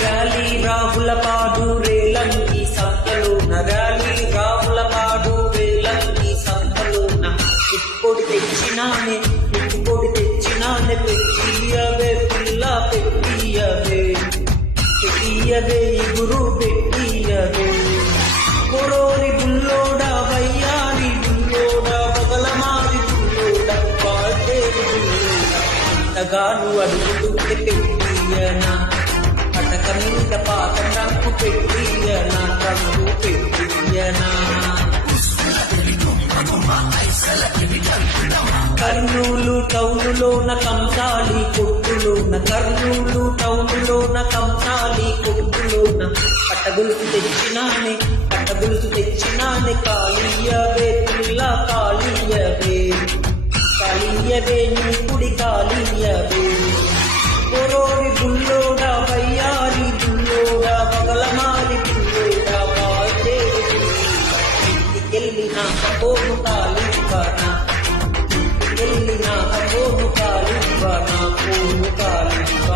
rally రాహుల పాడు రేలంగి సంతలోన rally రాహుల పాడు రేలంగి సంతలోన ఇప్పుకొడి తెచ్చినానే పెట్టియవే పిల్ల పెట్టియవే గురు పెట్టియవే కొరోరి బుల్లోడా వయ్యారి బుల్లోడా బగలమారి బుల్లోడా వాల్తేరి బుల్లోడా అంతగాను అడుగుతుంటే పెట్టియనా పటక మీద పాత రంగు పెట్టియనా రంగు పెట్టియనా కర్నూలు టౌనులోన కంసాలి కొట్టులోన కర్నూలు టౌనులోన కంసాలి కొట్టులోన పట్టగొలుసు తెచ్చినానే కాళీయవే పిల్ల కాళీయవే నీ కుడి కాళీయవే కొరోరి బుల్లోడా వయ్యారి బుల్లోడా బగలమారి బుల్లోడా వాల్తేరి ఇంటికెళ్ళి నా కపోను కాలివ్వనా ఇంటికెళ్ళి నా కపోను కాలివ్వనా పోను కాలివ్వ